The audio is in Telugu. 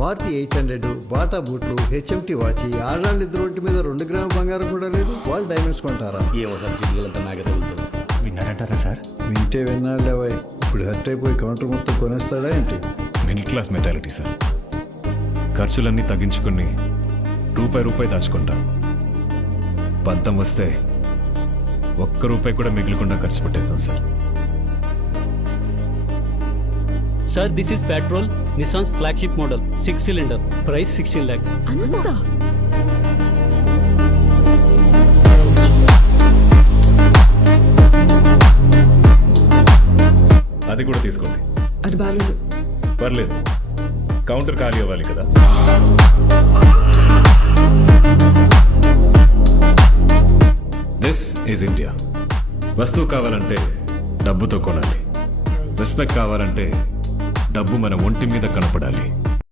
మారుతి 800, బాటా బూట్లు, హెచ్ఎంటి వాచి, ఆడాళ్ళు ఇద్దరు ఒంటి మీద 2 గ్రాముల బంగారం కూడా లేదు. వాళ్ళు డైమండ్స్ కొంటారా? ఏమో సార్, చిటికలంతా నాకే తగులుతుంది. విన్నాడంటారా సార్? వింటే విన్నాళ్ళేవాయ్, ఇప్పుడు హర్ట్ అయిపోయి కౌంటర్ మొత్తం కొనేస్తాడా ఏంటి? Middle class mentality sir. ఖర్చులన్నీ తగ్గించుకుని రూపాయి దాచుకుంటాం. పంతం వస్తే ₹1 కూడా మిగిలకుండా ఖర్చు పెట్టేస్తాం sir. Sir, this is Petrol, Nissan's flagship model, 6-cylinder, price 16 lakhs. అంతా అది కూడా తీసుకోండి. అది బాగాలేదు. పర్లేదు, కౌంటర్ ఖాళీ అవ్వాలి కదా. This is India. వస్తువు కావాలంటే డబ్బుతో కొనాలి. రెస్పెక్ట్ కావాలంటే డబ్బు మన ఒంటి మీద కనపడాలి.